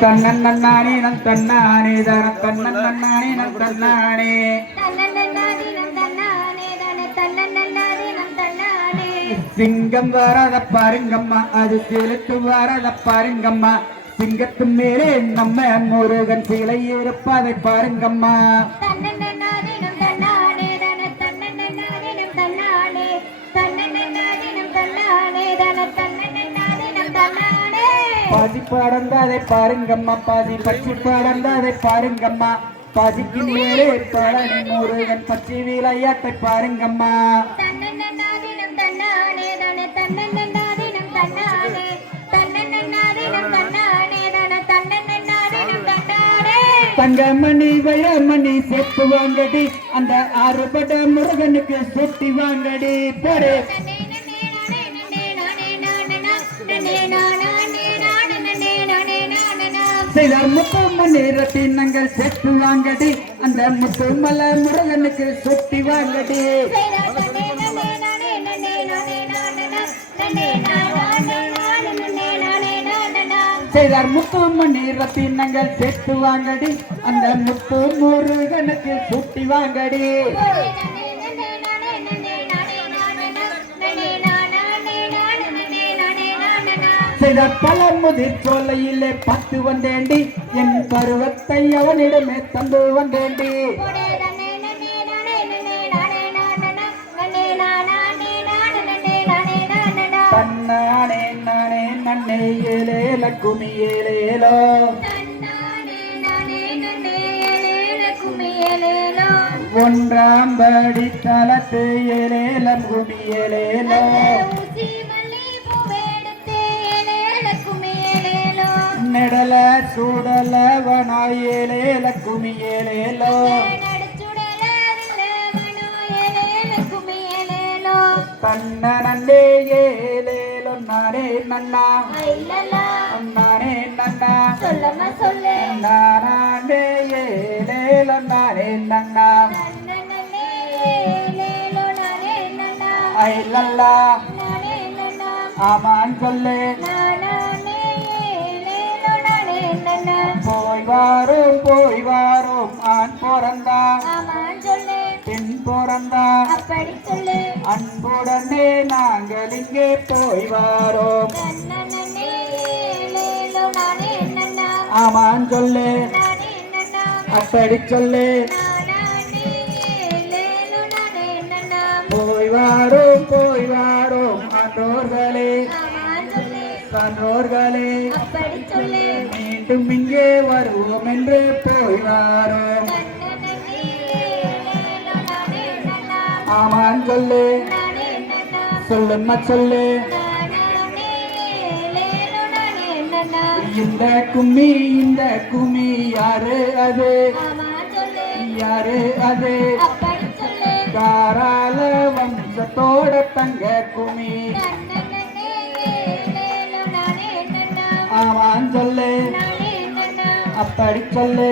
கண்ணன் நன்னானே நம் தன்னானே தன கண்ணன் நன்னானே நம் தன்னானே தன்னானே சிங்கம் வரத பாருங்கம்மா அது செலுத்து வரத பாருங்கம்மா சிங்கத்து மேலே நம்ம முருகன் சிலை இருப்பதை பாருங்கம்மா. பாசி படர்ந்ததை பாருங்கம்மா பாசி பச்சி படர்ந்ததை பாருங்கம்மா. பாசிக்கு மேலே பழனி முருகன் பச்சை விளையாட்டை பாருங்கம்மா. தங்கமணி வயமணி சேர்த்து வாங்கடி. அந்த ஆறுபட முருகனுக்கு சுட்டி வாங்கடி. போடு. செய்தார். முத்து மணி நாங்கள் செட்டு வாங்கடி. அந்த முத்து மல முருகனுக்கு சுட்டி வாங்கடி. செய்தார். முத்து மணி நாங்கள் செட்டு வாங்கடி. அந்த முத்து முருகனுக்கு சுட்டி வாங்கடி. செய்த பல முதிர் சோலையிலே பத்து வந்தேண்டி. என் பருவத்தை அவனிடமே தந்து வந்தேண்டி. தன்னானே நானே நன்னே ஏலேல குமி ஏலேலோ ஒன்றாம் படி தலத்து ஏலேலம் குமி ஏலேலோ நெடல சூடல வனாய் ஏலேல குமி ஏலேலோ தன்ன நன்னே. ஏலேலோ நானே நன்னா நானே நன்னா. சொல்லம்மா சொல்லு நானே ஏலேலோ நானே நன்னா. ஐ லல்லா ஆமான் சொல்லு. போய் வாரோம் போய் வாரோம். ஆண் பிறந்தா. பெண் பிறந்தா. அப்படி சொல்லு. அன்புடனே நாங்கள் இங்கே போய் வாரோம். ஆமான் சொல்லு. அப்படி சொல்லு. போய் வாரோம் போய் வாரோம். ஆண்டோர்களே ஆமான் சொல்லு. சான்றோர்களே அப்படி சொல்லு. மீண்டும் இங்கே வருவோம் என்று போய் வாரோம் ஆமான் சொல்லு. நானே சொல்லும்மா சொல்லு. இந்த கும்மி இந்த கும்மி யாரு அது? யாரு அது? தாராள வம்சத்தோட தங்க குமி ஆமான் சொல்லு. படிச்சொல்லு